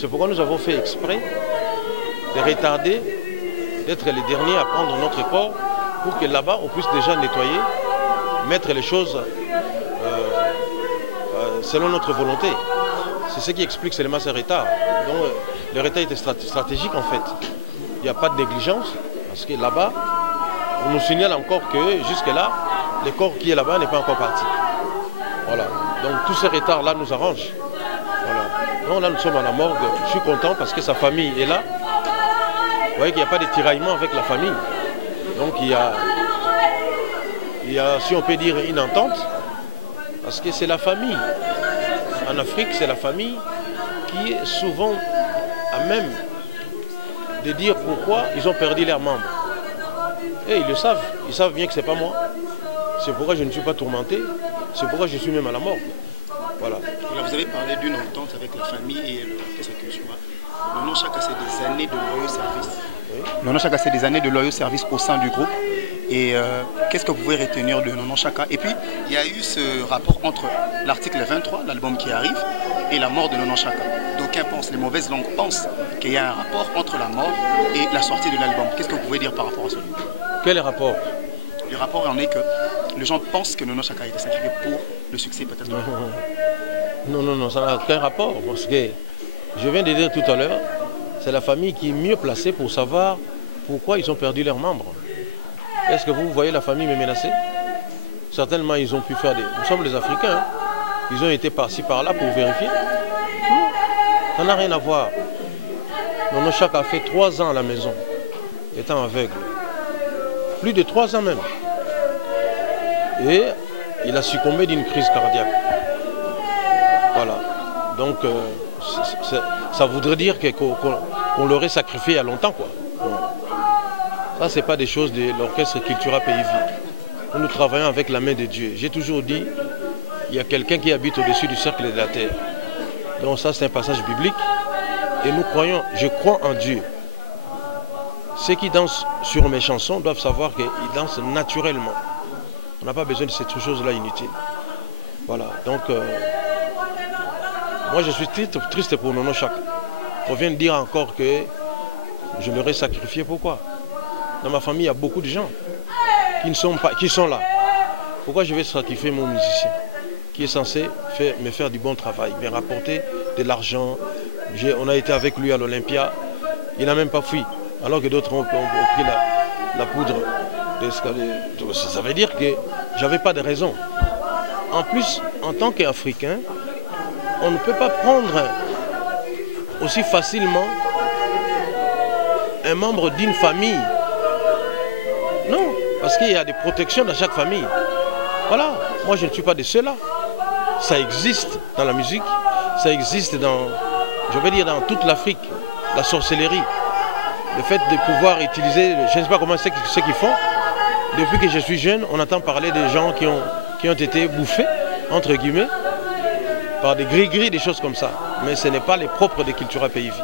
C'est pourquoi nous avons fait exprès de retarder, d'être les derniers à prendre notre corps pour que là-bas on puisse déjà nettoyer, mettre les choses selon notre volonté. C'est ce qui explique seulement ce retard. Donc le retard était stratégique en fait. Il n'y a pas de négligence parce que là-bas, on nous signale encore que jusque-là, le corps qui est là-bas n'est pas encore parti. Voilà. Donc tous ces retards-là nous arrangent. Voilà. Donc là, nous sommes à la morgue. Je suis content parce que sa famille est là. Vous voyez qu'il n'y a pas de tiraillement avec la famille. Donc il y a, si on peut dire, une entente. Parce que c'est la famille. En Afrique, c'est la famille qui est souvent à même de dire pourquoi ils ont perdu leurs membres. Et ils le savent. Ils savent bien que ce n'est pas moi. C'est pourquoi je ne suis pas tourmenté. C'est pourquoi je suis même à la mort. Voilà. Vous avez parlé d'une entente avec la famille et l'orchestre culturel. Nono Chaka, c'est des années de loyaux services. Oui. Nono Chaka, c'est des années de loyaux services au sein du groupe. Et qu'est-ce que vous pouvez retenir de Nono Chaka? Et puis, il y a eu ce rapport entre l'article 23, l'album qui arrive, et la mort de Nono Chaka. D'aucuns pensent, les mauvaises langues pensent qu'il y a un rapport entre la mort et la sortie de l'album. Qu'est-ce que vous pouvez dire par rapport à cela? Quel rapport? Le rapport en est que les gens pensent que Nono Chaka a été sacrifié pour le succès peut-être. Non, ça n'a aucun rapport. Parce que je viens de dire tout à l'heure, c'est la famille qui est mieux placée pour savoir pourquoi ils ont perdu leurs membres. Est-ce que vous voyez la famille me menacer? Certainement, ils ont pu faire des... Nous sommes les Africains. Hein? Ils ont été par-ci, par-là pour vérifier. Ça n'a rien à voir. Nono Chaka a fait 3 ans à la maison, étant aveugle. Plus de 3 ans même. Et il a succombé d'une crise cardiaque. Voilà. Donc, ça voudrait dire qu'on l'aurait sacrifié il y a longtemps, quoi. Ça, ce n'est pas des choses de l'orchestre Cultura Pays Vie. Nous travaillons avec la main de Dieu. J'ai toujours dit, il y a quelqu'un qui habite au-dessus du cercle de la terre. Donc ça, c'est un passage biblique. Et nous croyons, je crois en Dieu. Ceux qui dansent sur mes chansons doivent savoir qu'ils dansent naturellement. On n'a pas besoin de cette chose-là inutile. Voilà. Donc, moi, je suis triste pour Nono Chaka. On vient de dire encore que je l'aurais sacrifié. Pourquoi? Dans ma famille, il y a beaucoup de gens qui sont là. Pourquoi je vais sacrifier mon musicien qui est censé me faire du bon travail, me rapporter de l'argent? On a été avec lui à l'Olympia, il n'a même pas fui, alors que d'autres ont pris la poudre. Ça veut dire que je n'avais pas de raison. En plus, en tant qu'Africain, on ne peut pas prendre aussi facilement un membre d'une famille. Non, parce qu'il y a des protections dans chaque famille. Voilà, moi je ne suis pas de ceux-là. Ça existe dans la musique, ça existe dans, je vais dire, dans toute l'Afrique, la sorcellerie. Le fait de pouvoir utiliser, je ne sais pas comment c'est ce qu'ils font. Depuis que je suis jeune, on entend parler des gens qui ont été bouffés, entre guillemets, par des gris-gris, des choses comme ça. Mais ce n'est pas les propres des Cultura Pays Vie.